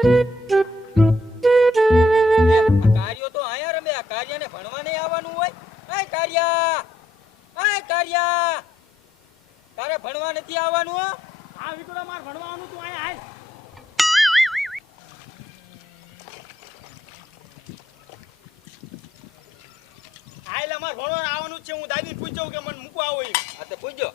કાર્યો તો આયા રમે, આ કાર્યને ભણવા નહીં આવવાનું હોય? એ કાર્યા, એ કાર્યા, તારે ભણવા નથી આવવાનું? હો હા વિકુડા, માર ભણવાનું તું આયા હાલ. હાલ અમાર ભણવા આવવાનું છે. હું દાદી પૂછ્યું કે મને મૂકવા આવો એમ. આ તો પૂછજો.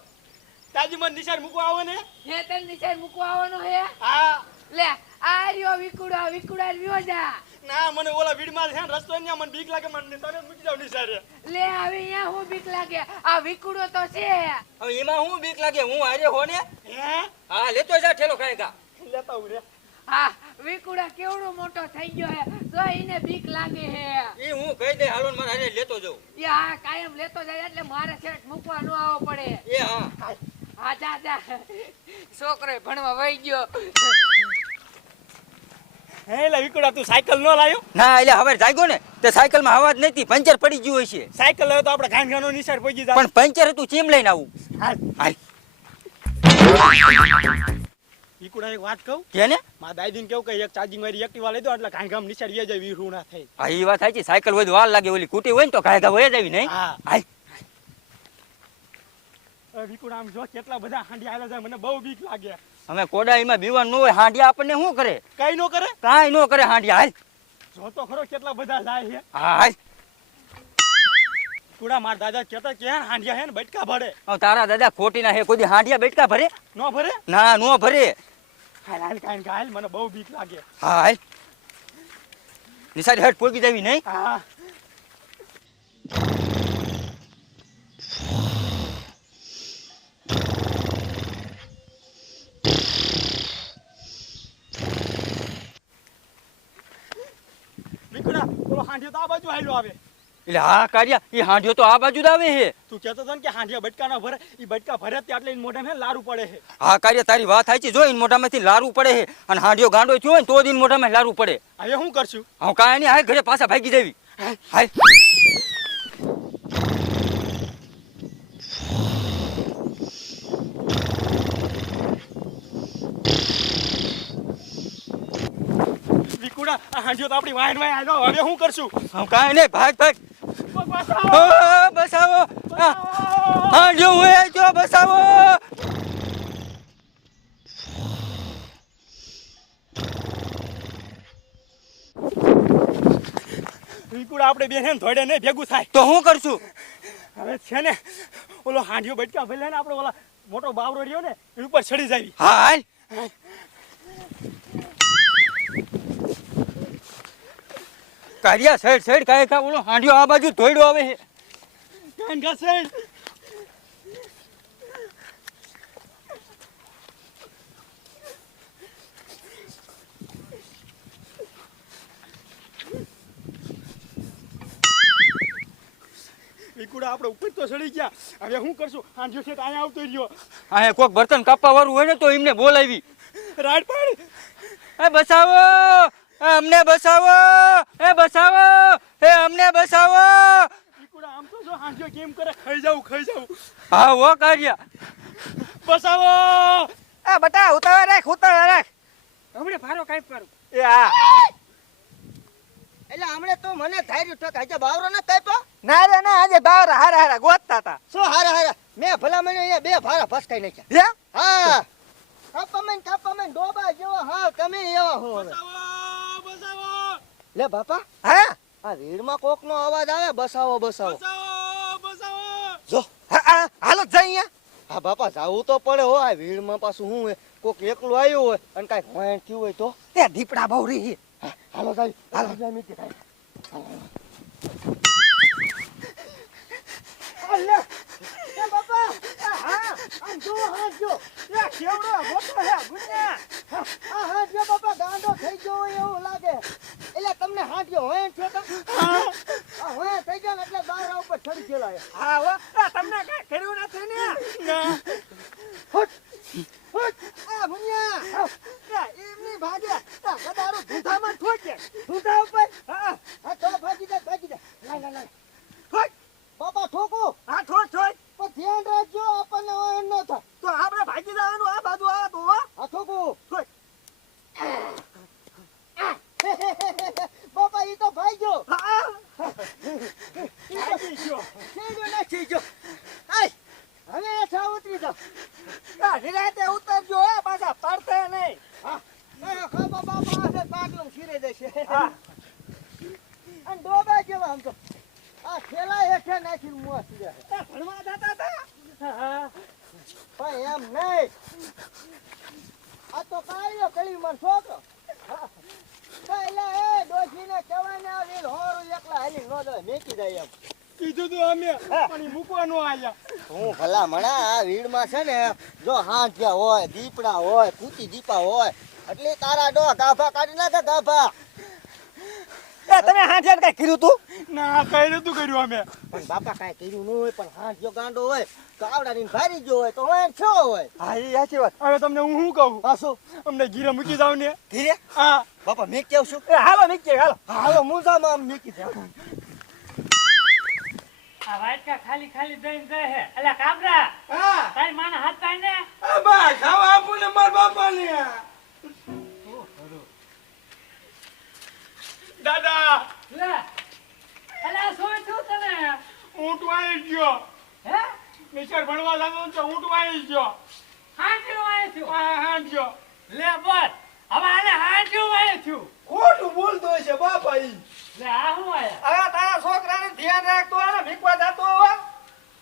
દાદી મને નિશાળ મૂકવા આવો ને. હે તને નિશાળ મૂકવા આવવાનો હે? હા. લે આ રહ્યો વિકુડા, વિકુડા રહ્યો જા. ના મને ઓલા વીડમાં છે ને રસ્તો ને મને બીક લાગે, મને તને મૂકી જાવ નિશાળે. લે હવે અહીંયા હું બીક લાગે? આ વિકુડો તો છે. હવે એમાં હું બીક લાગે? હું હારે હો ને. હે હા લેતો જા ઠેલો ખાયગા. લેતા હું રે. હા વિકુડા કેવડો મોટો થઈ ગયો હે તો એને બીક લાગે હે. એ હું કહી દે હાલો ને મારે હારે લેતો જાઉં. એ હા કાયમ લેતો જાય એટલે મારે શેઠ મૂકવા ન આવવો પડે. એ હા હા જા જા, છોકરો ભણવા વહી ગયો. હે લા વિકુડા, તું સાયકલ નો લાયો? ના એટલે હવે જાગ્યો ને તે સાયકલમાં હવા જ નથી, પંચર પડી ગયું હોય છે. સાયકલ લાયો તો આપણે ગાંઠિયાનો નિશાળ પહોંચી જાય. પણ પંચર હતું ચેમ લઈને આવું? હાલ હાલ વિકુડા એક વાત કહું? કે ને મારા દાદીને કેવું કે એક ચાર્જિંગ વાળી એક્ટિવા લઈ દો એટલે ગાંઠિયામાં નિશાળ વી જાય, વીરું ના થાય. હા એ વાત સાચી. સાયકલ હોય તો વાર લાગે, ઓલી કૂટી હોય ને તો ઘાય ઘા વયા જાવી નહીં. હા. હાલ વિકુડા આમ જો કેટલા બધા હાંડિયા આવેલા છે, મને બહુ બીક લાગે. અમે કોડાઈમાં બીવાન ન હોય, હાંડિયા આપણને શું કરે? કઈ નો કરે? કાંઈ ન કરે હાંડિયા. હાલ જો તો ખરો કેટલા બધા જાય છે. હા હાલ. વિકુડા મારા દાદા કહેતા કે હાંડિયા હે ને બટકા ભરે. હવે તારા દાદા ખોટીના હે, કોઈ દી હાંડિયા બેટકા ભરે? નો ભરે? ના નો ભરે. હાલ હાલ કાંઈ હાલ, મને બહુ બીક લાગે. હા હાલ નિશાળ હેઠ પોગી જાવી નહીં. હા વિકુડા ઓલો હાંડિયો તો આ બાજુ હાલ્યો આવે. એટલે હા કાર્યા, એ હાંડિયો તો આ બાજુ જ આવે છે. તું કહેતો હતો ને કે હાંડિયા બટકા ના ભરે, એ બટકા ભરે એટલે એને મોઢામાં લારું પડે છે. હા કાર્યા, તારી વાત સાચી. જો ઈન મોઢામાંથી લારું પડે છે અને હાંડિયો ગાંડો થયો હોય ને તો જ ઈન મોઢામાં લારું પડે. હવે શું કરશું? હું કાંઈ નહીં, હાલ ઘરે પાછા ભાગી જાવી. હાલ વિકુડા આ હાંડિયો તો આપણી વાઈન વાઈ આવ્યો, હવે શું કરશું? હું કાંઈ નહીં, ભાગ ભાગ. બસાવો! ઓ, બસાવો. હાંડિયો હોય જો બસાવો. વિકુડા આપણે બે છે ને થોડે નહીં ભેગું થાય. તો હું કરશું? હવે છે ને ઓલો હાંડિયો બટકા ભલે ને આપણે ઓલા મોટો બાવરો રહ્યો ને એ ઉપર ચડી જાવી. હા હાલ. કાર્યા સાઈડ સાઈડ કાંઈ કા ઓલો હાંડિયો આ બાજુ ધોઈડો આવે છે. કાન ઘસેડ. વિકુડા આપણે ઉપર તો ચડી ગયા, હવે શું કરશું? હાંડિયો છે અહીંયા આવતો રહ્યો. અહીંયા કોક બર્તન કાપવા વાળું હોય ને તો એમને બોલાવી. રાડ પાડ. એ બસાવો, અમને બસાવો, એ બસાવો, એ અમને બસાવો. વિકુડા આમ તો જો હાંડિયો કેમ કરે, ખાઈ જાવ ખાઈ જાવ. હા હો કાર્યા. બસાવો. એ બટા ઉતાવળ રાખ, ઉતાવળ રાખ. હમણે ભારો કાઈ કરું. એ હા. એટલે હમણે તો મને ધાર્યું ઠક આજે બાવરો ન કાપ્યો. ના રે ના, આજે બાર હારા હારા ગોતતા હતા. શું હારા હારા મેં ભલા મને અહીંયા બે ભારા ફસકાઈ નાખ્યા. લે હા કાપામાં ડોબા જેવો. હા તમે એવા હો હવે. બસાવો બસાવો લે બાપા હા આ રીડમાં કોક નો અવાજ આવે બસાવો બસાવો. બસાવો બસાવો. જો હા હાલો જઈ અહીંયા. હા બાપા જાવું તો પડે હો. આ ભીડમાં પાછું શું હોય, કોક એકલું આવ્યું હોય અને કાંઈ ભોંય થયું હોય તો. એ દીપડા બહુ રહી. હાલો જાય હાલો જાય મીઠી થાય. અલ્લે એ બાપા હા આમ જો હાથ જો એ કેવડો મોટો હે ગુન્યા. આ હાથ જો બાપા ગાંડો થઈ ગયો હોય એવું લાગે. એટલે તમને હાથ જો હોય છે તો આ હોય થઈ ગયો ને એટલે દારા ઉપર ચડી ગયેલા છે. હા હો, તમને કાઈ કર્યું નથી ને? ના. આ ગુન્યા એમની ભાગે આ ગદારો ધૂંધામાં ઠોકે. ધૂંધા ઉપર હા હા તો ભાગી જા લાઈ લાઈ ઠોક બાપા ઠોકો. હા ઠોક ઠોક. પણ ધ્યાન રાખજો આપણને હોય ન થાય. તો આપણે ભાગી જવાનું, આ બાજુ આવે તો હો. આ ઠોકો ઠોક. ખાબા બાપા આ છે પાટલું શીરે દેશે હા. અને ડોબા કેવા આમ તો આ ખેલા હેઠે નાખીને મોસ જાય એ ભણવા જતા હતા હા. પણ એમ નહીં આ તો કાળિયો કળી માર છોકરો એટલે એ ડોશીને કહેવાય ને આ વીર હોરું એકલા હાલી નો જાય મેકી જાય એમ કીધું તું અમે પણ ઈ મૂકવાનું આયા હું ભલા મણા આ વીડમાં છે ને જો હાંઠિયા હોય દીપડા હોય કૂતી દીપા હોય એટલે તારા ડો ગાભા કાઢી નાખે ગાભા એ તમે હાંઠિયાને કઈ કર્યું તું ના કઈ નતું કર્યું અમે પણ બાપા કાંઈ કર્યું ન હોય પણ હાંઠિયો ગાંડો હોય કાવડાની ભારી ગયો હોય તો હોય છો હોય હા એ સાચી વાત હવે તમને હું શું કહું હા શું અમને ઘીરે મૂકી જાવ ને ધીરે હા બાપા મેં કેવું છું એ હાલો નીકળીએ હાલો હાલો મુસામાં આમ મેકી દે આ વાટકા ખાલી ખાલી દઈને જાય હે અલા કાબરા હા તારી માના હાથ પાય ને આ બા ખાવા આપું ને માર બાપાને દાદા લે અલા શું છું તને ઊંટ વાળી ગયો હે નિશર ભણવા જતો તો ઊંટ વાળી ગયો હાંડ્યું વાય થયું હા હા ગયો લે બસ હવે આને હાંડ્યું વાય થયું ખોટું બોલતો છે બાપા ઈ લે આ હું આયા હવે તારા છોકરાને ધ્યાન રાખતો આ ભીખવા જતો હવે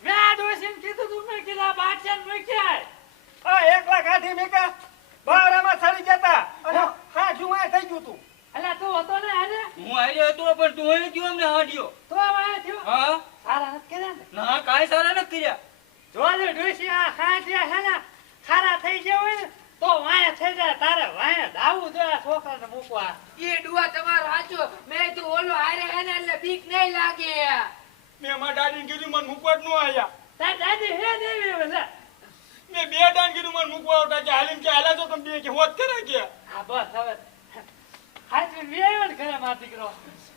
મેં આ ડોસીને કીધું તું મેં કીધા બાદશાહ મૂક્યા આ એકલા કાઠી મેકા બાવરામાં સડી જતા અને હા જુમાય થઈ ગયું તું અલા તું હતો ને આજે હું આવ્યો હતો પણ તું અહીં ગયો અમને હાંડ્યો તો વાય થયું હા સારા નથી કર્યા ને ના કાંઈ સારા નથી કર્યા જોલે ડોસી આ ખાંડ્યા હે ને ખારા થઈ ગયા હોય ને તો વાય થઈ જાય તારે વાય દાવું જોઈએ છોકરાને મૂકવા એ ડુઆ તમારો સાચો મેં તું ઓલો હારે હે ને એટલે બીક નહીં લાગે મેં મારા દાદીને કીધું મને મૂકવા જ ન આયા તાર દાદી હે દેવી હવે લે મેં બે દાન કીધું મને મૂકવા આવતા કે હાલીને કે હાલા તો તમે બે કે હોત કરે કે આ બસ હવે હાચવી વેયો ને ઘરે માર દીકરો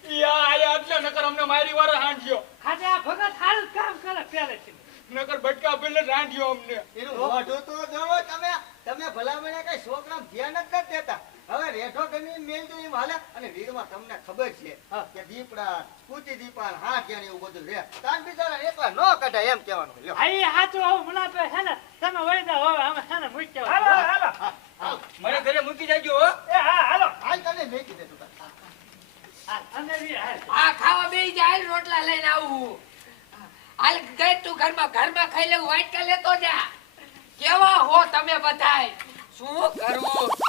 ઈ આયા એટલે નકર અમને મારી વાળા હાંડ્યો આજે આ ભગત સારું કામ કરે પહેલેથી નકર બટકા પેલે રાંધ્યો અમને એનું મોઢું તો જોવો તમે ભલામણે કઈ છોકરા ધ્યાન જ નથી દેતા હવે રેઠો ગમી મેલ દો એમ હાલે અને વીરમાં તમને ખબર છે કે દીપડા કૂતી દીપા હાંઠિયા એવું બધું રે તાન બિચારા એકલા ન કઢાય એમ કહેવાનું લ્યો આઈ હાચું આવું મુલાપે છે ને તમે વઈ જાવ હવે અમે છે ને મૂકી જાવ હાલો હાલો મને ઘરે મૂકી જાજો હો એ હા હાલો હાલ તને મેકી દે તું અને વી હાલ આ ખાવા બેસી જાય હાલ રોટલા લઈને આવું હાલ ગઈ તું ઘરમાં ખાઈ લેવું વાટકા લેતો જા કેવા હો તમે બધાય શું કરવું